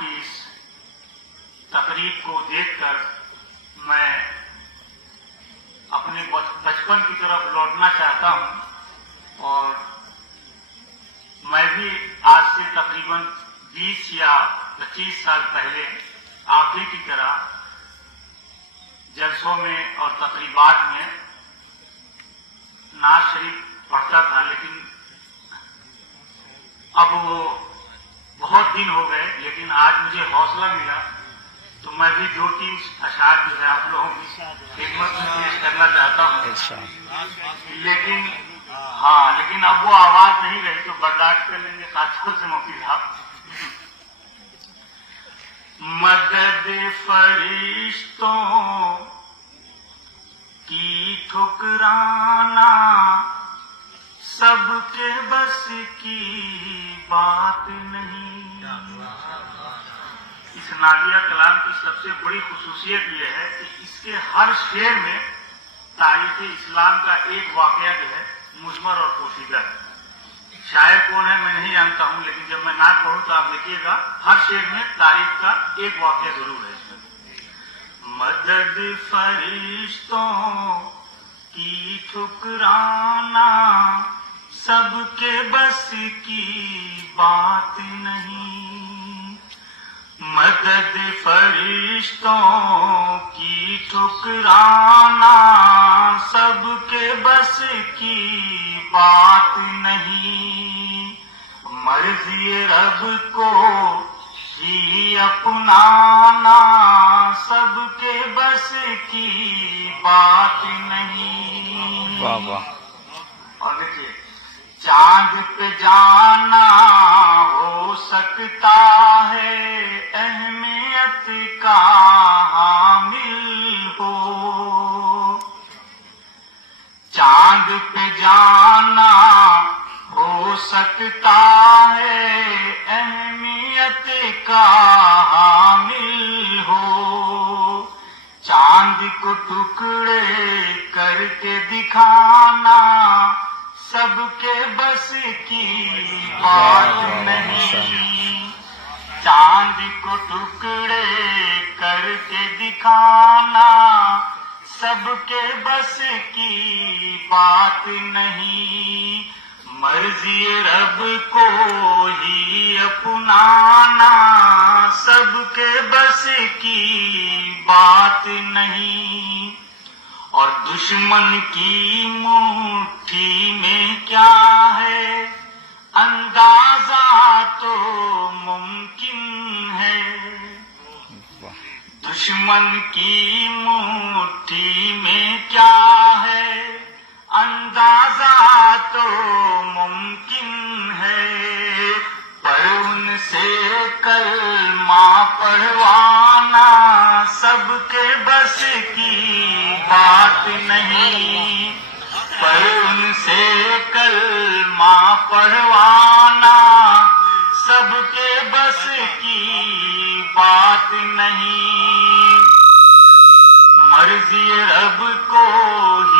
की इस तकरीब को देखकर मैं अपने बचपन की तरफ लौटना चाहता हूं और मैं भी आज से तकरीबन 20 या 25 साल पहले आप ही की तरह जलसों में और तकरीबात में नाज शरीफ पढ़ता था, लेकिन अब वो बहुत दिन हो गए। लेकिन आज मुझे हौसला मिला तो मैं भी 2-3 अशआर जो है आप लोगों की खिदमत में पेश करना चाहता हूँ। लेकिन अब वो आवाज नहीं रही तो बर्दाश्त कर लेंगे साथियों से मुफ्ती साहब। मदद फरिश्तों की ठुकराना सबके बस की बात नहीं। इस नादिया कलाम की सबसे बड़ी खुसूसियत यह है कि इसके हर शेर में तारीख इस्लाम का एक वाकया जो है मुजमर और पोशीदा है। शायर कौन है मैं नहीं जानता हूं, लेकिन जब मैं नात पढ़ूं तो आप देखिएगा हर शेर में तारीख का एक वाकया जरूर है इसमें। मदद फरिश्तों की ठुकराना सबके बस की बात नहीं। मदद फरिश्तों की ठुकराना सबके बस की बात नहीं। मर्ज़ी रब को ही अपनाना सबके बस की बात नहीं। वाह वाह। और देखिए, चांद पे जाना हो सकता है अहमियत का हामिल हो। चांद पे जाना हो सकता है अहमियत का हामिल हो। चांद को टुकड़े करके दिखाना सबके बस की बात नहीं। चांद को टुकड़े करके दिखाना सबके बस की बात नहीं। मर्ज़ी रब को ही अपनाना सबके बस की बात नहीं। और दुश्मन की मुट्ठी में क्या है अंदाजा तो मुमकिन है। दुश्मन की मुट्ठी में क्या है अंदाजा तो मुमकिन है। पर उनसे कलमा पढ़वाना सबके बस की बात नहीं। पर उनसे कलमा पढ़वाना सबके बस की बात नहीं। मर्ज़ी रब को ही